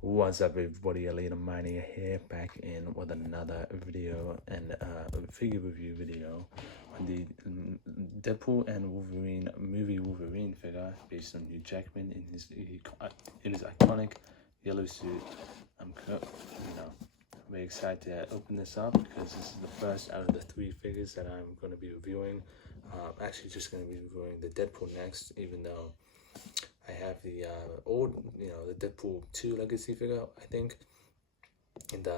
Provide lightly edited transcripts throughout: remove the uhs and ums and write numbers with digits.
What's up, everybody? Elena Mania here, back in with another video and a figure review video on the Deadpool and Wolverine movie Wolverine figure based on Hugh Jackman in his iconic yellow suit. I'm very excited to open this up because this is the first out of the 3 figures that I'm going to be reviewing. Actually, just going to be reviewing the Deadpool next, even though I have the old, the Deadpool 2 Legacy figure, I think. And,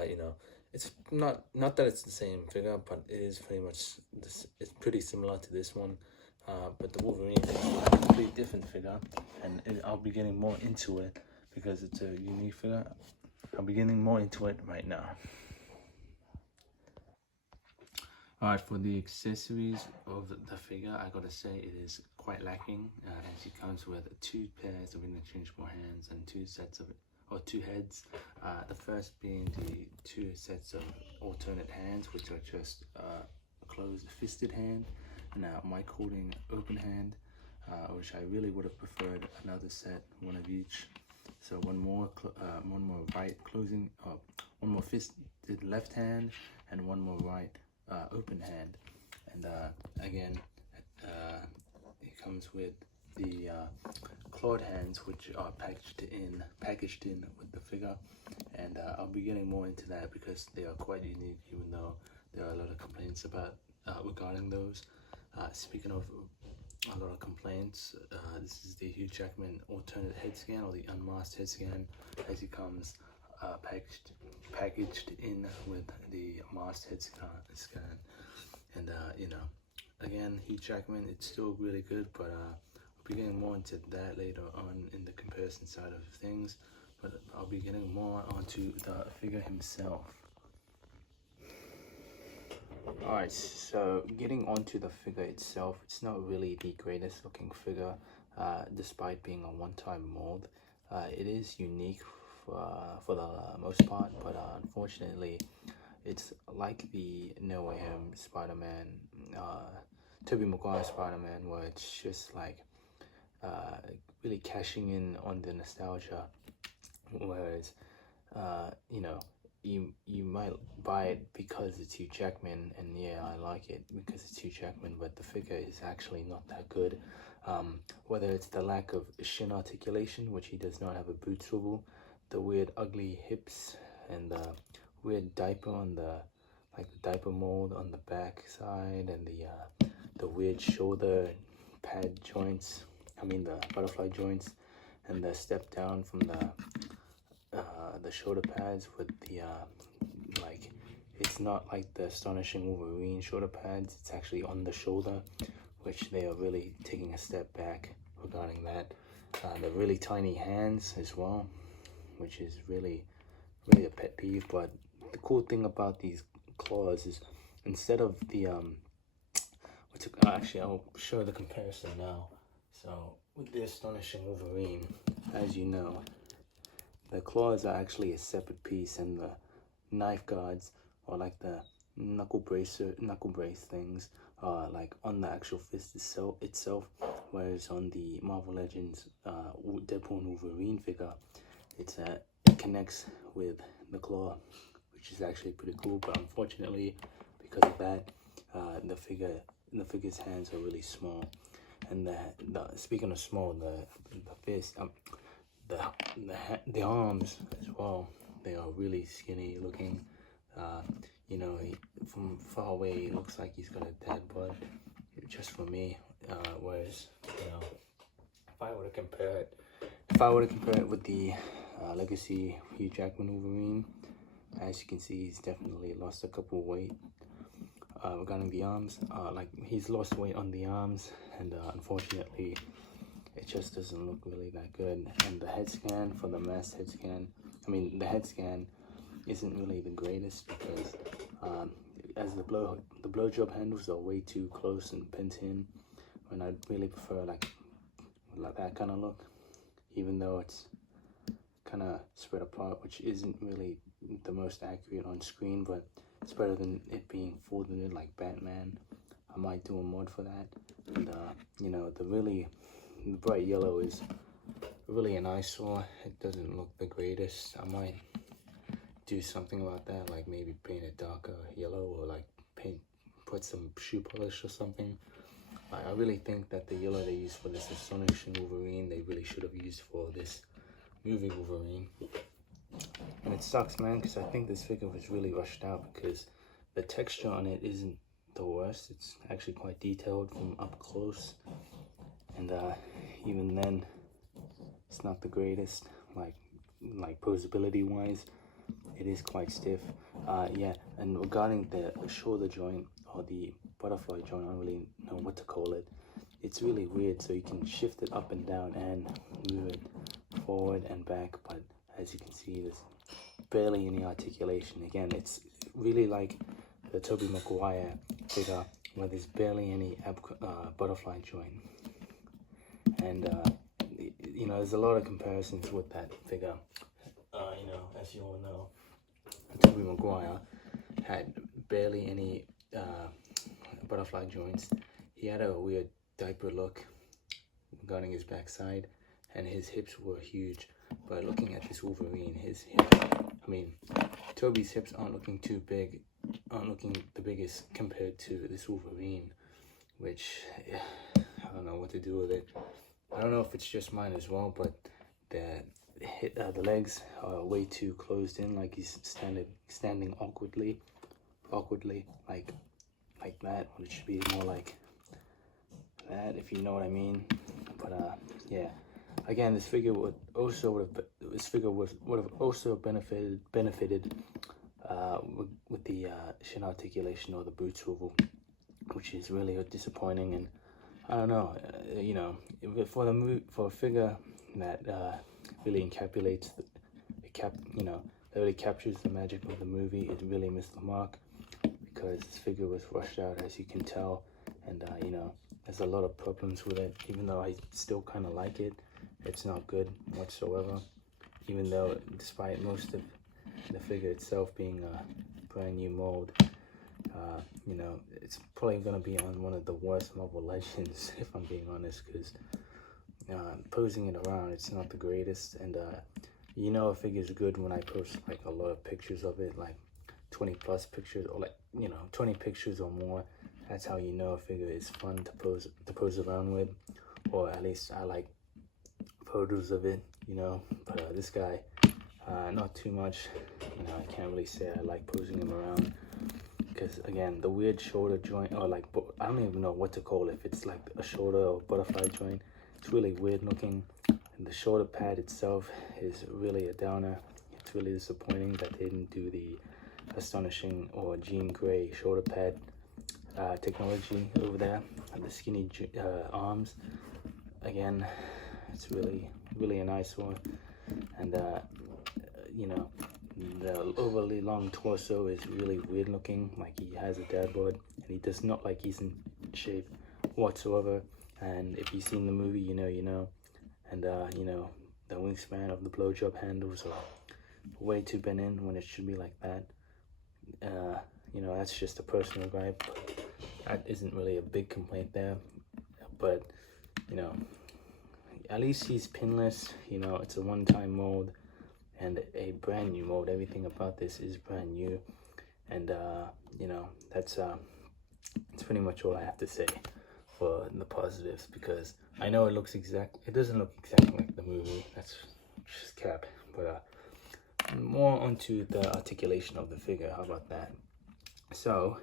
it's not that it's the same figure, but it is pretty much, it's pretty similar to this one. But the Wolverine is a completely different figure, and I'll be getting more into it because it's a unique figure. I'll be getting more into it right now. Alright, for the accessories of the figure, I gotta say it is quite lacking, as it comes with 2 pairs of interchangeable hands and 2 sets of, or 2 heads. The first being the 2 sets of alternate hands, which are just closed fisted hand, and Mike holding open hand, which I really would have preferred another set, one of each. So one more right closing, one more fisted left hand, and one more right open hand. And again, it comes with the clawed hands, which are packaged in with the figure, and I'll be getting more into that because they are quite unique, even though there are a lot of complaints about regarding those. Speaking of a lot of complaints, this is the Hugh Jackman alternate head scan, or the unmasked head scan, as it comes packaged in with the masked head scan. And again, Hugh Jackman, it's still really good, but I'll be getting more into that later on in the comparison side of things. But I'll be getting more onto the figure himself. Alright, so getting onto the figure itself, it's not really the greatest looking figure, despite being a one-time mold. It is unique for the most part, but unfortunately, it's like the No Way Home Spider-Man, Tobey Maguire Spider-Man, where it's just like really cashing in on the nostalgia, whereas you might buy it because it's Hugh Jackman, and yeah, I like it because it's Hugh Jackman, but the figure is actually not that good. Whether it's the lack of shin articulation, which he does not have a boot swivel, the weird ugly hips, and the weird diaper on the diaper mold on the back side, and the weird shoulder pad joints, the butterfly joints, and the step down from the shoulder pads with the it's not like the Astonishing Wolverine shoulder pads, it's actually on the shoulder, which they are really taking a step back regarding that. The really tiny hands as well, which is really a pet peeve. But the cool thing about these claws is, instead of the actually I'll show the comparison now. So with the Astonishing Wolverine, as you know, the claws are actually a separate piece, and the knife guards, or like the knuckle brace things, are like on the actual fist itself, whereas on the Marvel Legends Deadpool and Wolverine figure, it connects with the claw, which is actually pretty cool. But unfortunately, because of that, the figure's hands are really small, and speaking of small, the fist, the arms as well, they are really skinny looking. From far away, it looks like he's got a dad bod, just for me. Whereas, if I were to compare it with the Legacy Hugh Jackman Wolverine, as you can see, he's definitely lost a couple weight. Regarding the arms, he's lost weight on the arms, and unfortunately, it just doesn't look really that good. And the head scan, for the masked head scan, the head scan isn't really the greatest, because as the blowjob handles are way too close and pent in, when I'd really prefer like that kind of look, even though it's kind of spread apart, which isn't really the most accurate on screen, but it's better than it being folded in like Batman. I might do a mod for that. And the bright yellow is really an eyesore. It doesn't look the greatest. I might do something about that, like maybe paint it darker yellow, or like put some shoe polish or something. I really think that the yellow they used for this Astonishing Wolverine, they really should have used for this movie Wolverine. And it sucks, man, because I think this figure was really rushed out, because the texture on it isn't the worst. It's actually quite detailed from up close, and even then it's not the greatest, like posability wise. It is quite stiff. Yeah, and regarding the shoulder joint or the butterfly joint, I don't really know what to call it. It's really weird. So you can shift it up and down and move it forward and back, but as you can see, there's barely any articulation. Again, it's really like the Tobey Maguire figure, where there's barely any butterfly joint. And you know, there's a lot of comparisons with that figure. You know, as you all know, Tobey Maguire had barely any butterfly joints. He had a weird diaper look regarding his backside, and his hips were huge. But looking at this Wolverine, his hips, I mean, Tobey's hips aren't looking too big, aren't looking the biggest compared to this Wolverine, which I don't know what to do with it. I don't know if it's just mine as well, but the legs are way too closed in, like he's standing awkwardly, like that, when it should be more like that, if you know what I mean. But yeah, again, this figure would have also benefited with the shin articulation or the boot swivel, which is really disappointing. And I don't know, you know, for a figure that really encapsulates you know, that really captures the magic of the movie, it really missed the mark, because this figure was rushed out, as you can tell. And you know, there's a lot of problems with it. Even though I still kind of like it, it's not good whatsoever. Even though, despite most of the figure itself being a brand new mold, you know, it's probably going to be on one of the worst Marvel Legends, if I'm being honest, because posing it around, it's not the greatest. And you know, a figure's good when I post like a lot of pictures of it, like 20 plus pictures, or like, you know, 20 pictures or more. That's how you know a figure is fun to pose around with, or at least I like photos of it, you know. But this guy, not too much. You know, I can't really say I like posing him around, because again, the weird shoulder joint, or like, I don't even know what to call it, if it's like a shoulder or butterfly joint. It's really weird looking, and the shoulder pad itself is really a downer. It's really disappointing that they didn't do the Astonishing or Jean Grey shoulder pad technology over there, and the skinny arms. Again, it's really a nice one. And you know, the overly long torso is really weird looking, like he has a dad bod, and he does not like he's in shape whatsoever. And if you've seen the movie, you know. And you know, the wingspan of the blowjob handles are way too bent in when it should be like that. You know, that's just a personal gripe. That isn't really a big complaint there, but you know, at least he's pinless. You know, it's a one-time mold and a brand new mold. Everything about this is brand new. And you know, that's pretty much all I have to say for the positives, because I know it doesn't look exactly like the movie. That's just cap. But more onto the articulation of the figure. How about that? So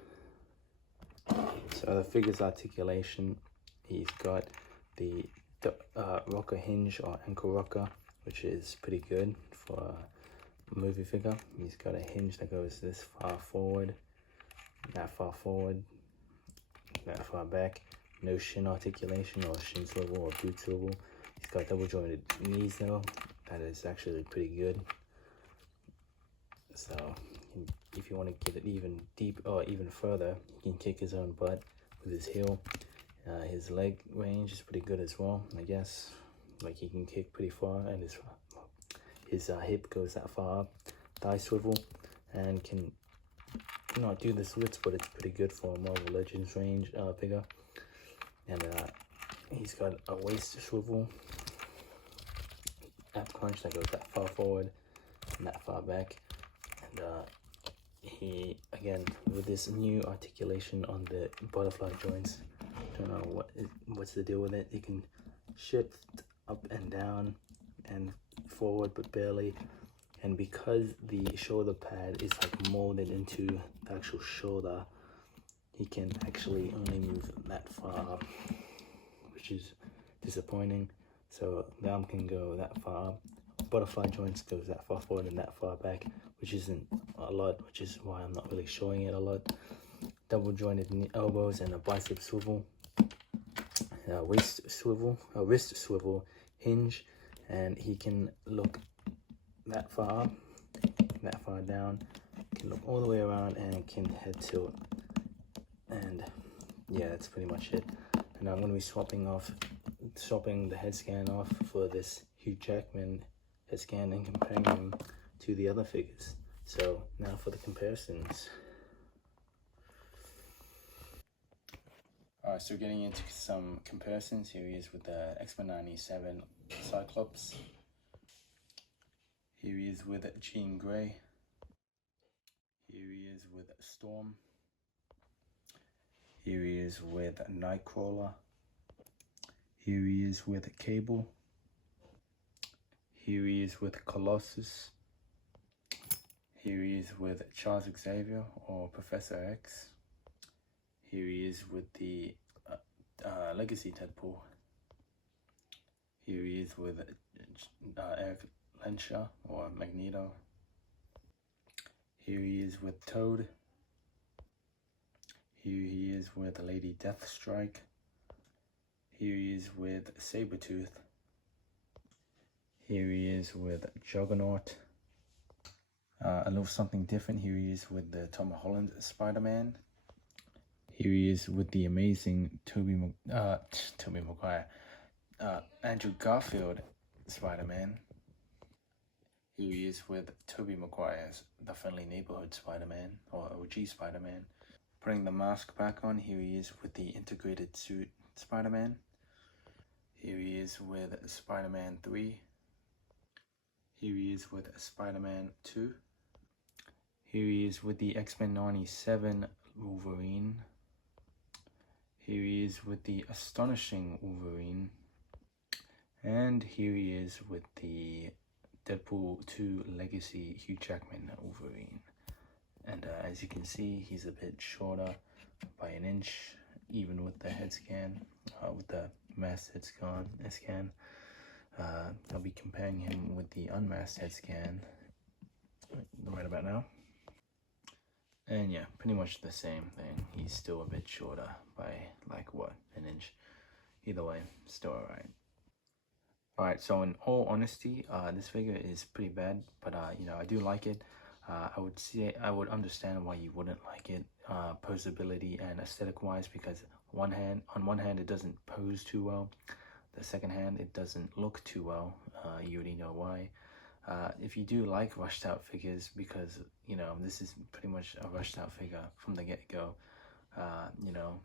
the figure's articulation, he's got the rocker hinge or ankle rocker, which is pretty good for a movie figure. He's got a hinge that goes this far forward, that far forward, that far back. No shin articulation or shin swivel or boot swivel. He's got double jointed knees though. That is actually pretty good. So if you want to get it even deep or even further, he can kick his own butt with his heel. His leg range is pretty good as well, I guess. Like, he can kick pretty far, and his hip goes that far up. Thigh swivel, and can not do the splits, but it's pretty good for a Marvel Legends range figure. And he's got a waist swivel ab crunch that goes that far forward and that far back. And he, again, with this new articulation on the butterfly joints, don't know what's the deal with it. You can shift up and down and forward, but barely. And because the shoulder pad is like molded into the actual shoulder, he can actually only move that far up, which is disappointing. So the arm can go that far up. Butterfly joints goes that far forward and that far back, which isn't a lot, which is why I'm not really showing it a lot. Double jointed elbows and a bicep swivel, wrist swivel, hinge, and he can look that far up, that far down, can look all the way around, and can head tilt. And yeah, that's pretty much it. And I'm going to be swapping the head scan off for this Hugh Jackman head scan and comparing them to the other figures. So now for the comparisons. Alright, so getting into some comparisons. Here he is with the X-Men 97 Cyclops. Here he is with Jean Grey. Here he is with Storm. Here he is with Nightcrawler. Here he is with Cable. Here he is with Colossus. Here he is with Charles Xavier or Professor X. Here he is with the Legacy Deadpool. Here he is with Eric Lenshaw or Magneto. Here he is with Toad. Here he is with Lady Deathstrike. Here he is with Sabretooth. Here he is with Juggernaut. A little something different. Here he is with the Tom Holland Spider-Man. Here he is with the amazing Andrew Garfield Spider-Man. Here he is with Tobey Maguire's The Friendly Neighborhood Spider-Man, or OG Spider-Man. Putting the mask back on, here he is with the integrated suit Spider-Man. Here he is with Spider-Man 3. Here he is with Spider-Man 2. Here he is with the X-Men 97 Wolverine. Here he is with the Astonishing Wolverine. And here he is with the Deadpool 2 Legacy Hugh Jackman Wolverine. And as you can see, he's a bit shorter by an inch, even with the head scan, with the masked head scan. I'll be comparing him with the unmasked head scan right about now. And yeah, pretty much the same thing. He's still a bit shorter by like what, an inch. Either way, still alright. Alright, so in all honesty, this figure is pretty bad, but you know, I do like it. I would understand why you wouldn't like it, posability and aesthetic wise, because on one hand it doesn't pose too well. The second hand it doesn't look too well. You already know why. If you do like rushed out figures, because you know this is pretty much a rushed out figure from the get-go, you know,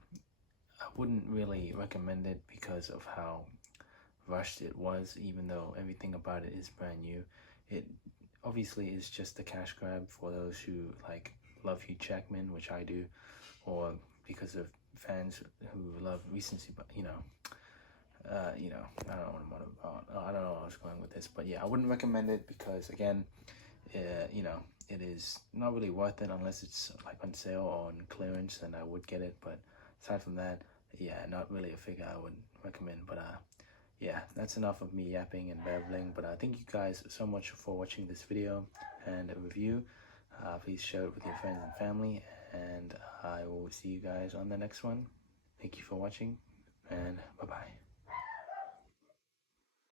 I wouldn't really recommend it because of how rushed it was, even though everything about it is brand new. It obviously is just a cash grab for those who like love Hugh Jackman, which I do, or because of fans who love recency, but you know, I don't know what I'm about. I don't know where I was going with this, but yeah, I wouldn't recommend it because again, you know, it is not really worth it unless it's like on sale or on clearance, and I would get it. But aside from that, yeah, not really a figure I would recommend. But yeah, that's enough of me yapping and babbling. But thank you guys so much for watching this video and review. Please share it with your friends and family, and I will see you guys on the next one. Thank you for watching, and bye-bye.